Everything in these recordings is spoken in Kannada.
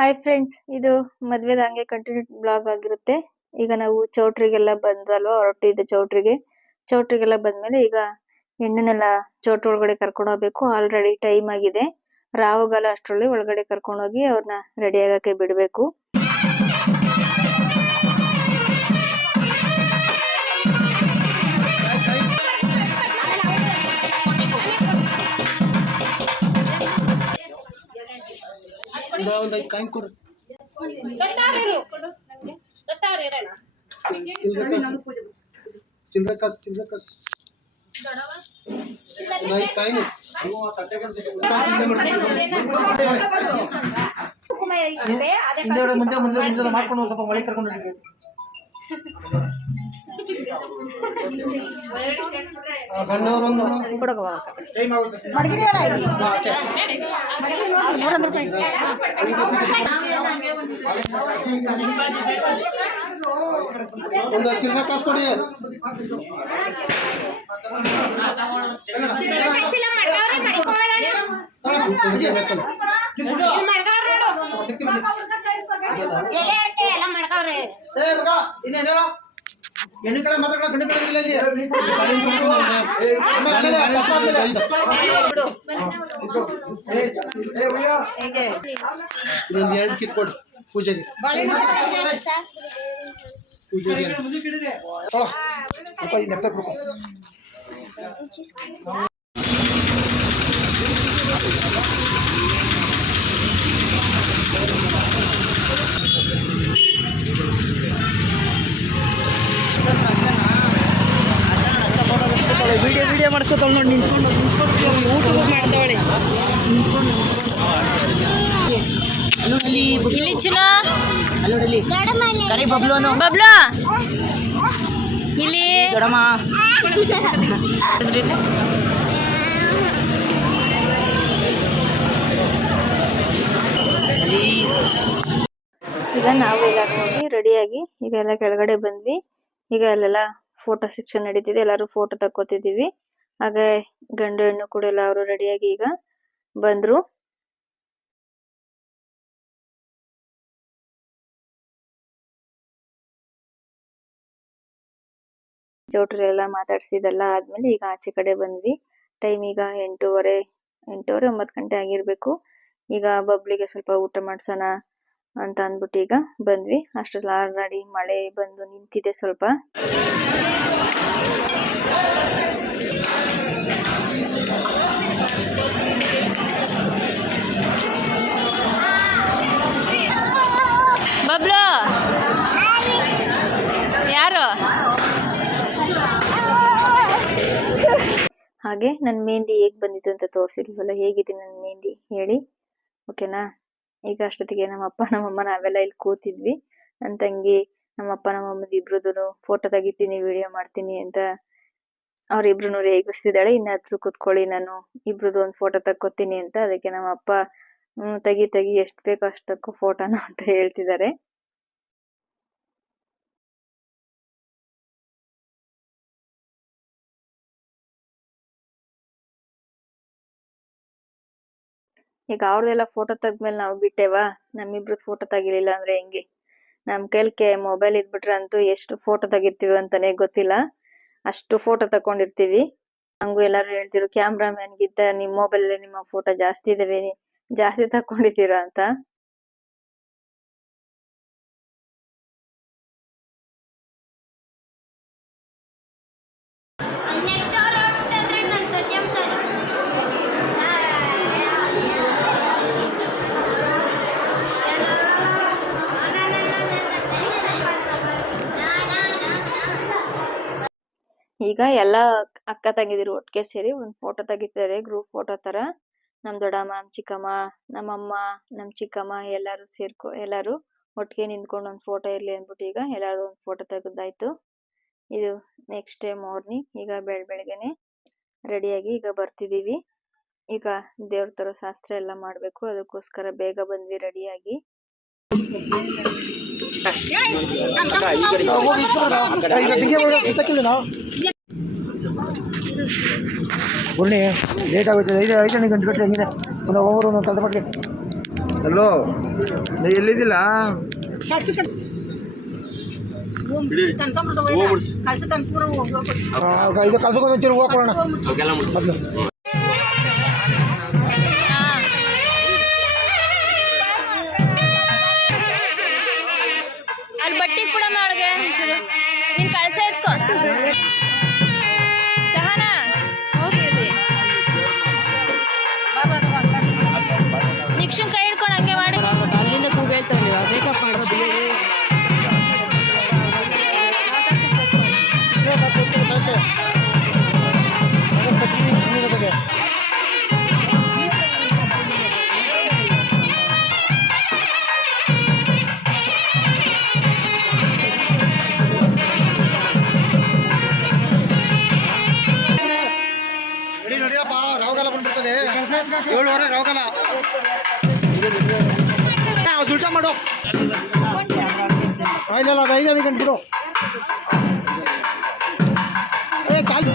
ಹಾಯ್ ಫ್ರೆಂಡ್ಸ್, ಇದು ಮದ್ವೆದ ಹಂಗೆ ಕಂಟಿನ್ಯೂ ಬ್ಲಾಗ್ ಆಗಿರುತ್ತೆ. ಈಗ ನಾವು ಚೌಟ್ರಿಗೆಲ್ಲ ಬಂದ್ವಲ್ವಾ, ಹೊರಟಿದ್ದೆ ಚೌಟ್ರಿಗೆಲ್ಲ ಬಂದ್ಮೇಲೆ ಈಗ ಹೆಣ್ಣನ್ನೆಲ್ಲ ಚೌಟ್ರಿ ಒಳಗಡೆ ಕರ್ಕೊಂಡು ಹೋಗ್ಬೇಕು. ಆಲ್ರೆಡಿ ಟೈಮ್ ಆಗಿದೆ, ರಾಹುಗಾಲ ಅಷ್ಟರಲ್ಲಿ ಒಳಗಡೆ ಕರ್ಕೊಂಡು ಹೋಗಿ ಅವ್ರನ್ನ ರೆಡಿ ಆಗಕ್ಕೆ ಬಿಡ್ಬೇಕು. ಮುಂದೆ ಮಾಡ್ಕೊಂಡು ಸ್ವಲ್ಪ ಮಳೆ ಕರ್ಕೊಂಡು ಒಂದು ಚಿಲ್ಲರೆ ಕಾಸು ಕೊಡಿ. ಹೆಣ್ಣು ಕಡೆ ಮಾತಾಡ ಗಂಡು ಕಡೆ ಇದೊಂದು 2 ಕಿತ್ಕೊಡಿ ಪೂಜೆಗೆ. ವಿಡಿಯೋ ಮಾಡಿಸ್ಕೊತಾಳೆ ನೋಡಿ, ನಿಂತ್ಕೊಂಡು ಯೂಟ್ಯೂಬ್ ಮಾಡ್ತಾವಳೆ. ಇಲ್ಲಿ ಚಿನ್ನ ಕರಿ ಬಬ್ಲು ಬಬ್ಲು ಇಲ್ಲಿ ದೊಡಮ್ಮ. ಈಗ ನಾವು ಎಲ್ಲ ಹೋಗಿ ರೆಡಿಯಾಗಿ ಈಗ ಎಲ್ಲ ಕೆಳಗಡೆ ಬಂದ್ವಿ. ಈಗ ಅಲ್ಲೆಲ್ಲ ಫೋಟೋ ಸೆಕ್ಷನ್ ನಡೀತಿದೆ, ಎಲ್ಲರೂ ಫೋಟೋ ತಕ್ಕೋತಿದೀವಿ. ಹಾಗೆ ಗಂಡು ಹೆಣ್ಣು ಕೂಡ ಎಲ್ಲ ಅವರು ರೆಡಿಯಾಗಿ ಈಗ ಬಂದ್ರು. ಚೌಟ್ರಿ ಎಲ್ಲ ಮಾತಾಡ್ಸಿದೆಲ್ಲ ಆದ್ಮೇಲೆ ಈಗ ಆಚೆ ಕಡೆ ಬಂದ್ವಿ. ಟೈಮ್ ಈಗ 8:30 9 ಗಂಟೆ ಆಗಿರ್ಬೇಕು. ಈಗ ಬಬ್ಲಿಗೆ ಸ್ವಲ್ಪ ಊಟ ಮಾಡ್ಸೋಣ ಅಂತ ಅಂದ್ಬಿಟ್ಟು ಈಗ ಬಂದ್ವಿ. ಅಷ್ಟ್ರಲ್ಲಿ ಆಲ್ರೆಡಿ ಮಳೆ ಬಂದು ನಿಂತಿದೆ ಸ್ವಲ್ಪ. ಬಬ್ಲು ಯಾರು? ಹಾಗೆ ನನ್ನ ಮೆಹಂದಿ ಹೇಗ್ ಬಂದಿತ್ತು ಅಂತ ತೋರಿಸಿಲ್ವಲ್ಲ, ಹೇಗಿದೆ ನನ್ನ ಮೆಹಂದಿ ಹೇಳಿ, ಓಕೆನಾ? ಈಗ ಅಷ್ಟೊತ್ತಿಗೆ ನಮ್ಮಪ್ಪ ನಮ್ಮಮ್ಮ ನಾವೆಲ್ಲ ಇಲ್ಲಿ ಕೂತಿದ್ವಿ. ನನ್ನ ತಂಗಿ ನಮ್ಮಪ್ಪ ನಮ್ಮಮ್ಮದ ಇಬ್ರದ್ದು ಫೋಟೋ ತೆಗಿತೀನಿ, ವಿಡಿಯೋ ಮಾಡ್ತೀನಿ ಅಂತ ಅವ್ರಿಬ್ರು ರೇಗಿಸ್ತಿದ್ದಾಳೆ. ಇನ್ನ ಹತ್ರ ಕೂತ್ಕೊಳ್ಳಿ, ನಾನು ಇಬ್ರದ್ದು ಒಂದು ಫೋಟೋ ತಕ್ಕೋತೀನಿ ಅಂತ. ಅದಕ್ಕೆ ನಮ್ಮಪ್ಪ ತೆಗಿ ಎಷ್ಟು ಬೇಕೋ ಅಷ್ಟಕ್ಕೂ ಫೋಟೋನ ಅಂತ ಹೇಳ್ತಿದ್ದಾರೆ. ಈಗ ಅವ್ರದೆಲ್ಲ ಫೋಟೋ ತೆಗ್ದ್ಮೇಲೆ ನಾವು ಬಿಟ್ಟೇವಾ, ನಮ್ಮಿಬ್ರು ಫೋಟೋ ತೆಗಿಲಿಲ್ಲ ಅಂದ್ರೆ ಹೆಂಗೆ? ನಮ್ ಕೈಲಿ ಮೊಬೈಲ್ ಇದ್ಬಿಟ್ರೆ ಅಂತೂ ಎಷ್ಟು ಫೋಟೋ ತೆಗಿತೀವಿ ಅಂತಾನೆ ಗೊತ್ತಿಲ್ಲ, ಅಷ್ಟು ಫೋಟೋ ತಕೊಂಡಿರ್ತೀವಿ. ಹಂಗು ಎಲ್ಲಾರು ಹೇಳ್ತಿರು, ಕ್ಯಾಮ್ರಾಮನ್ ಗಿಂತ ನಿಮ್ ಮೊಬೈಲ್ ನಿಮ್ಮ ಫೋಟೋ ಜಾಸ್ತಿ ಇದಾವೆ, ಜಾಸ್ತಿ ತಕೊಂಡಿದ್ದೀರಾ ಅಂತ. ಈಗ ಎಲ್ಲಾ ಅಕ್ಕ ತಂಗಿದಿರು ಒಟ್ಟಿಗೆ ಸೇರಿ ಒಂದ್ ಫೋಟೋ ತೆಗಿತಾರೆ, ಗ್ರೂಪ್ ಫೋಟೋ ತರ. ನಮ್ ದೊಡ್ಡಮ್ಮ, ನಮ್ ಚಿಕ್ಕಮ್ಮ, ನಮ್ಮಮ್ಮ, ನಮ್ ಚಿಕ್ಕಮ್ಮ ಎಲ್ಲಾರು ಒಟ್ಟಿಗೆ ನಿಂತ್ಕೊಂಡು ಒಂದ್ ಫೋಟೋ ಇರ್ಲಿ ಅಂದ್ಬಿಟ್ಟು ಈಗ ಎಲ್ಲಾರು ಒಂದ್ ಫೋಟೋ ತೆಗೆದಾಯ್ತು. ಇದು ನೆಕ್ಸ್ಟ್ ಡೇ ಮಾರ್ನಿಂಗ್. ಈಗ ಬೆಳಗ್ಗೆನೆ ರೆಡಿಯಾಗಿ ಈಗ ಬರ್ತಿದೀವಿ. ಈಗ ದೇವ್ರ ತರೋ ಶಾಸ್ತ್ರ ಎಲ್ಲ ಮಾಡ್ಬೇಕು, ಅದಕ್ಕೋಸ್ಕರ ಬೇಗ ಬಂದ್ವಿ ರೆಡಿಯಾಗಿ. ಲೇಟ್ ಆಗುತ್ತೆ, 5 ಗಂಟೆ ಗಂಟೆ ಒಂದು ಒಬ್ಬರು ಒಂದು ಕಳೆದ ಹಲೋ ನೀ ಎಲ್ಲಿದ್ದಿಲ್ಲ ಇದು ಕಳ್ಸೋಕೆ ಹೋಗೋಣ ಅಲ್ಲಿ ಬಟ್ಟೆ ಕೂಡ ಅವಳಿಗೆ ನೀನು ಕಳ್ಸ ಎತ್ಕೋ ಸಹನ ಹೋಗಿ ನಿಕ್ಷನ್ ಕೈ ಹಿಡ್ಕೊಂಡು ಹಂಗೆ ಮಾಡಿ ಅಲ್ಲಿಂದ ಕೂಗ ಹೇಳ್ತಾನೆ ಮೇಕಪ್ ಮಾಡೋದು ನಡಿಯಪ್ಪ ರಾವಗಾಲ ಬಂದ್ಬಿಡ್ತದೆ 7:15 ರಾವಗಾಲ ದುಲ್ಟಾ ಮಾಡು ಇಲ್ಲ ಅದು 5 ಗಂಟೆ ಬಿಡು ಏ ಕಾಲು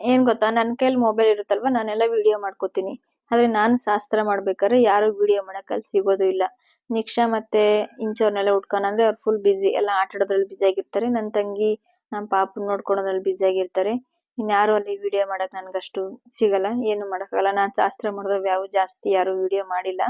ಏನ್ ಗೊತ್ತಾ, ನನ್ನ ಕೈಲಿ ಮೊಬೈಲ್ ಇರುತ್ತಲ್ವಾ, ನಾನೆಲ್ಲ ವಿಡಿಯೋ ಮಾಡ್ಕೋತೀನಿ. ಆದ್ರೆ ನಾನು ಶಾಸ್ತ್ರ ಮಾಡ್ಬೇಕಾದ್ರೆ ಯಾರು ವಿಡಿಯೋ ಮಾಡಕ್ಕಲ್ಲಿ ಸಿಗೋದು ಇಲ್ಲ. ನಿಕ್ಷಾ ಮತ್ತೆ ಇಂಚೋರ್ನೆಲ್ಲ ಉಟ್ಕೊಂಡ್ರೆ ಅವ್ರು ಫುಲ್ ಬಿಸಿ, ಎಲ್ಲ ಆಟ ಆಡೋದ್ರಲ್ಲಿ ಬಿಸಿ ಆಗಿರ್ತಾರೆ. ನನ್ನ ತಂಗಿ ನಮ್ಮ ಪಾಪನ್ ನೋಡ್ಕೊಳೋದ್ರಲ್ಲಿ ಬಿಸಿ ಆಗಿರ್ತಾರೆ. ಇನ್ಯಾರು ಅಲ್ಲಿ ವಿಡಿಯೋ ಮಾಡಕ್ ನನ್ಗಷ್ಟು ಸಿಗಲ್ಲ, ಏನು ಮಾಡಕ್ಕಾಗಲ್ಲ. ನಾನ್ ಶಾಸ್ತ್ರ ಮಾಡಿದ್ರೆ ಯಾವ ಜಾಸ್ತಿ ಯಾರು ವಿಡಿಯೋ ಮಾಡಿಲ್ಲ.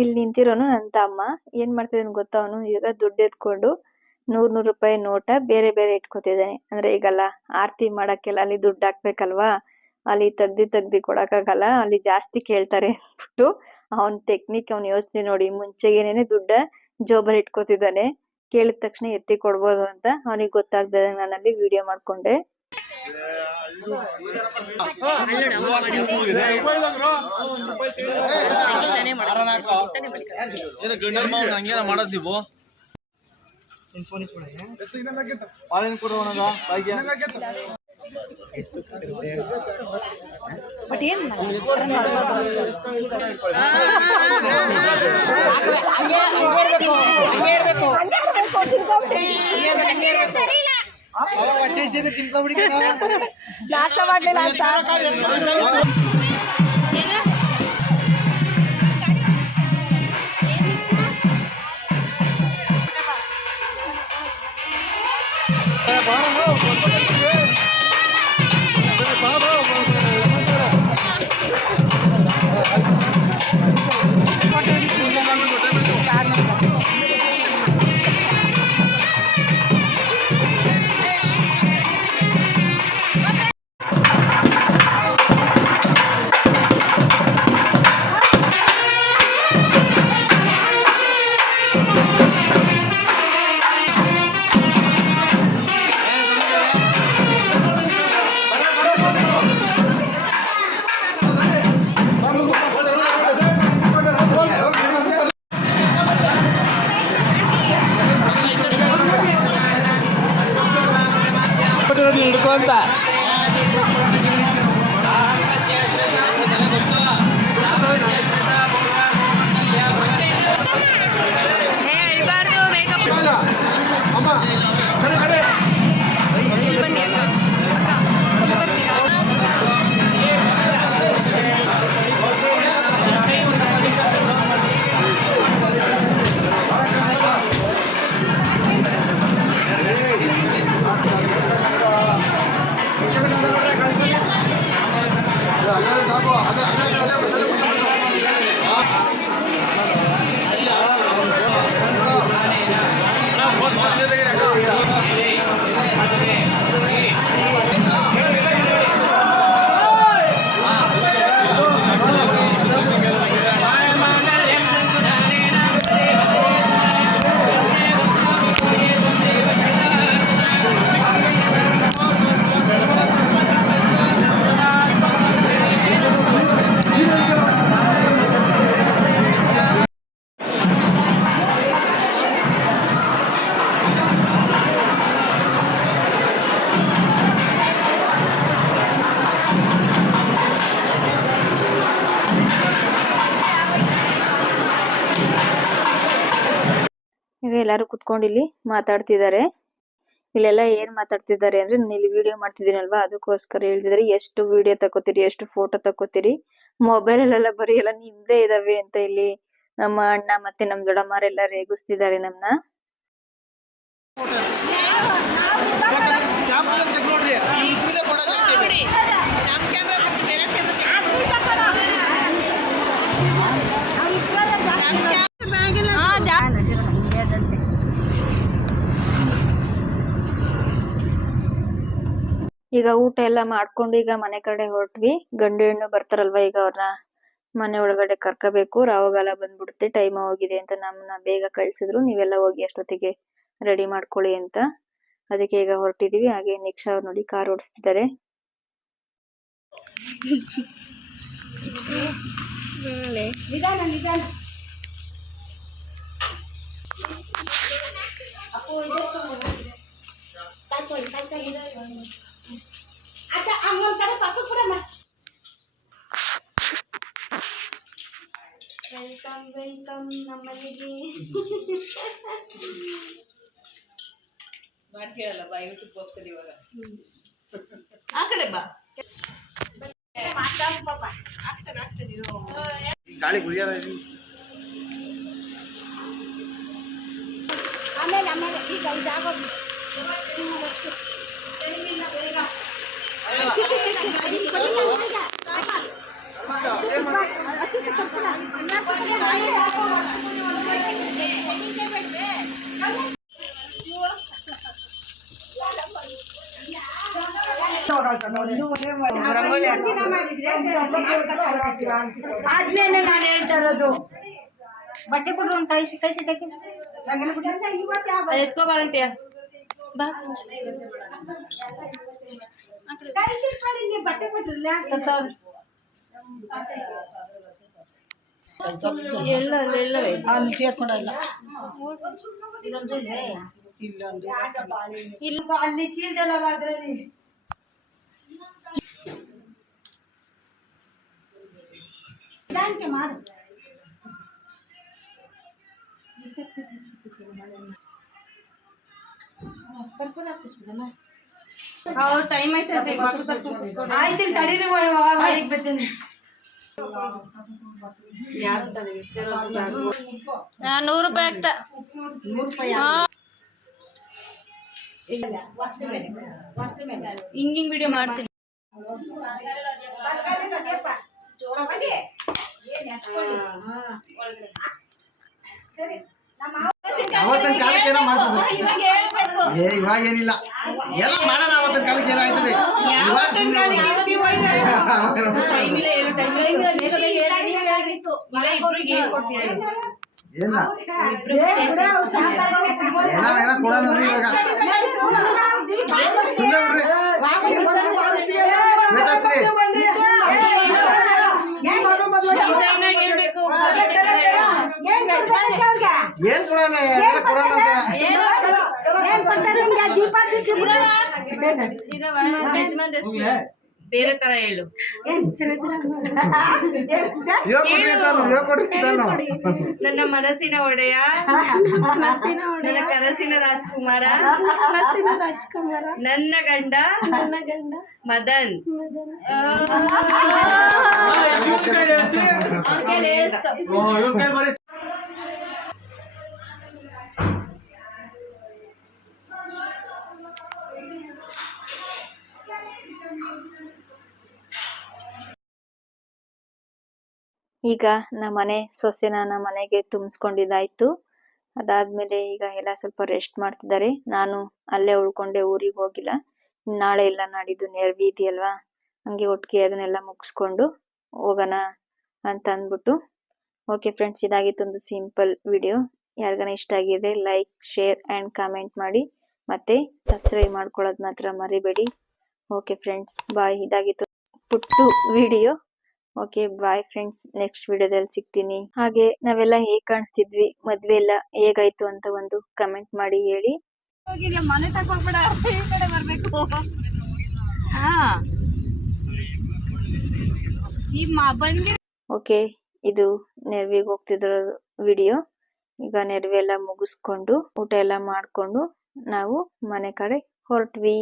ಇಲ್ಲಿ ನಿಂತಿರೋನು ನನ್ನ ತಮ್ಮ. ಏನ್ ಮಾಡ್ತಿದ್ದಾನೆ ಗೊತ್ತಾ, ಅವನು ಈಗ ದುಡ್ಡು ಎತ್ಕೊಂಡು 100 ರೂಪಾಯಿ ನೋಟ ಬೇರೆ ಬೇರೆ ಇಟ್ಕೋತಿದ್ದಾನೆ. ಅಂದ್ರೆ ಈಗಲ್ಲ ಆರತಿ ಮಾಡಕ್ಕೆಲ್ಲ ಅಲ್ಲಿ ದುಡ್ಡು ಹಾಕ್ಬೇಕಲ್ವಾ, ಅಲ್ಲಿ ತೆಗ್ದಿ ಕೊಡಕ್ಕಾಗಲ್ಲ, ಅಲ್ಲಿ ಜಾಸ್ತಿ ಕೇಳ್ತಾರೆ ಅಂದ್ಬಿಟ್ಟು ಅವನ್ ಟೆಕ್ನಿಕ್, ಅವನ್ ಯೋಚನೆ ನೋಡಿ, ಮುಂಚೆಗೇನೆ ದುಡ್ಡ ಜೋಬರ್ ಇಟ್ಕೋತಿದ್ದಾನೆ. ಕೇಳಿದ ತಕ್ಷಣ ಎತ್ತಿ ಕೊಡ್ಬೋದು ಅಂತ ಅವನಿಗೆ ಗೊತ್ತಾಗ್ತದೆ. ನಾನಲ್ಲಿ ವಿಡಿಯೋ ಮಾಡ್ಕೊಂಡೆ. ನಾಷ್ಟ ಮಾಡ್ಲಿಲ್ಲ ಅಂತ ಈಗ ಎಲ್ಲಾರು ಕುತ್ಕೊಂಡು ಇಲ್ಲಿ ಮಾತಾಡ್ತಿದ್ದಾರೆ. ಇಲ್ಲೆಲ್ಲ ಏನ್ ಮಾತಾಡ್ತಿದ್ದಾರೆ ಅಂದ್ರೆ ನಾನು ಇಲ್ಲಿ ವಿಡಿಯೋ ಮಾಡ್ತಿದ್ದೀನಲ್ವಾ ಅದಕ್ಕೋಸ್ಕರ ಹೇಳ್ತಿದ್ದಾರೆ ಎಷ್ಟು ವಿಡಿಯೋ ತಕೋತೀರಿ ಎಷ್ಟು ಫೋಟೋ ತಕೋತೀರಿ ಮೊಬೈಲ್ ಅಲ್ಲೆಲ್ಲ ಬರೀ ಎಲ್ಲ ನಿಮ್ದೇ ಇದಾವೆ ಅಂತ ಇಲ್ಲಿ ನಮ್ಮ ಅಣ್ಣ ಮತ್ತೆ ನಮ್ ದೊಡ್ಡಮ್ಮರೆಲ್ಲ ರೇಗಿಸ್ತಿದ್ದಾರೆ ನಮ್ನ. ನೋಡ್ರಿ ಈಗ ಊಟ ಎಲ್ಲ ಮಾಡ್ಕೊಂಡು ಈಗ ಮನೆ ಕಡೆ ಹೊರಟ್ವಿ. ಗಂಡು ಹೆಣ್ಣು ಬರ್ತಾರಲ್ವಾ ಈಗ ಅವ್ರನ್ನ ಮನೆ ಒಳಗಡೆ ಕರ್ಕೋಬೇಕು. ರಾಹುಗಾಲ ಬಂದ್ಬಿಡುತ್ತೆ ಟೈಮ್ ಹೋಗಿದೆ ಅಂತ ನಮ್ಮನ್ನ ಬೇಗ ಕಳ್ಸಿದ್ರು. ನೀವೆಲ್ಲ ಹೋಗಿ ಅಷ್ಟೊತ್ತಿಗೆ ರೆಡಿ ಮಾಡ್ಕೊಳ್ಳಿ ಅಂತ. ಅದಕ್ಕೆ ಈಗ ಹೊರಟಿದೀವಿ. ಹಾಗೆ ನಿಕ್ಷಾ ಅವ್ರು ನೋಡಿ ಕಾರ್ ಓಡಿಸ್ತಿದ್ದಾರೆ. ವೆಲ್ಕಮ್ ನಮ್ಮನೆಗೆ. ಮಾಡ್ಕೇಳಲ್ಲ ಬಾ ಯೂಟ್ಯೂಬ್ ಹೋಗ್ತದೆ ಇವಾಗ. ಆ ಕಡೆ ಬಾ. ಗಾಳಿ ಗುರಿಯಾದ ಆಮೇಲೆ ಈಗ ಜಾಗ ಆದ್ಮೇಲೆ ನಾನು ಹೇಳ್ತಾ ಇರೋದು ಬಟ್ಟೆ ಕೊಡ್ರು ಒಂದು ಕೈ ಎತ್ಕೋ ಬಾರಂಟಿಯ ಬಟ್ಟೆ ಕೊಟ್ಟಿಲ್ಲ ಎಲ್ಲ ಅಲ್ಲಿ ಸೇರ್ಕೊಂಡಲ್ಲ ಇಲ್ಲ ಅಲ್ಲಿ ಚೀಲ್ದೆಲ್ಲ ಅದ್ರಲ್ಲಿ ಮಾಡು ಟೈಮ್ ಆಯ್ತೈತೆ ಆಯ್ತು ತಡೀರಿ ಮಾಡಿಕ್ ಬರ್ತೀನಿ. 100 ರೂಪಾಯಿ ಆಗ್ತಾ ಹಿಂಗಿಂಗ್ ವಿಡಿಯೋ ಮಾಡ್ತೀನಿ. ಅವತ್ತಿನ ಕಾಲಕ್ಕೆ ಏನೋ ಮಾಡ್ತದೆ ಇವಾಗ ಏನಿಲ್ಲ ಎಲ್ಲ ಮಾಡೋಣ. ಅವತ್ತಿನ ಕಾಲಕ್ಕೆ ಏನೋ ಆಯ್ತದೆ ಏನೋ ಕೊಡೋಣ ಇವಾಗ ಏನ್ ಕೊಡೋಣ ಬೇರೆ ತರ ಹೇಳು. ನನ್ನ ಮನಸ್ಸಿನ ಒಡೆಯ ನನ್ನ ಕನಸಿನ ರಾಜ್ಕುಮಾರ ನನ್ನ ಗಂಡ ಮದನ್. ಈಗ ನಮ್ಮ ಮನೆ ಸೊಸೆನ ನಮ್ಮ ಮನೆಗೆ ತುಂಬಿಸ್ಕೊಂಡಿದ್ದಾಯ್ತು. ಅದಾದ್ಮೇಲೆ ಈಗ ಎಲ್ಲ ಸ್ವಲ್ಪ ರೆಸ್ಟ್ ಮಾಡ್ತಿದ್ದಾರೆ. ನಾನು ಅಲ್ಲೇ ಉಳ್ಕೊಂಡೆ, ಊರಿಗೆ ಹೋಗಿಲ್ಲ. ನಾಳೆ ಇಲ್ಲ ನಾಡಿದ್ದು ನೆರವಿ ಇದೆಯಲ್ವಾ, ಹಂಗೆ ಒಟ್ಟಿಗೆ ಅದನ್ನೆಲ್ಲ ಮುಗಿಸ್ಕೊಂಡು ಹೋಗೋಣ ಅಂತ ಅಂದ್ಬಿಟ್ಟು. ಓಕೆ ಫ್ರೆಂಡ್ಸ್, ಇದಾಗಿತ್ತು ಒಂದು ಸಿಂಪಲ್ ವಿಡಿಯೋ. ಯಾರಿಗಾನ ಇಷ್ಟ ಆಗಿದೆ ಲೈಕ್, ಶೇರ್ ಅಂಡ್ ಕಾಮೆಂಟ್ ಮಾಡಿ. ಮತ್ತೆ ಸಬ್ಸ್ಕ್ರೈಬ್ ಮಾಡ್ಕೊಳ್ಳೋದು ಮಾತ್ರ ಮರಿಬೇಡಿ. Okay friends, bye. ಇದಾಗಿತ್ತು puttu video. Okay bye friends, next ವಿಡಿಯೋದಲ್ಲಿ ಸಿಗ್ತೀನಿ. ಹಾಗೆ ನಾವೆಲ್ಲ ಹೇಗ್ ಕಾಣಿಸ್ತಿದ್ವಿ, ಮದ್ವೆ ಎಲ್ಲ ಹೇಗಾಯ್ತು ಅಂತ ಒಂದು ಕಮೆಂಟ್ ಮಾಡಿ ಹೇಳಿ. ಮನೆ ತಗೊಳ್ಬೇಡ, ಈ ಕಡೆ ಬರ್ಬೇಕು. ಹಾ ಈ ಬಂದಿ. ಓಕೆ, ಇದು ನೆರವಿಗೆ ಹೋಗ್ತಿರೋ ವಿಡಿಯೋ. ಈಗ ನೆರವಿ ಎಲ್ಲ ಮುಗಿಸ್ಕೊಂಡು ಊಟ ಎಲ್ಲ ಮಾಡ್ಕೊಂಡು ನಾವು ಮನೆ ಕಡೆ ಹೊರಟ್ವಿ.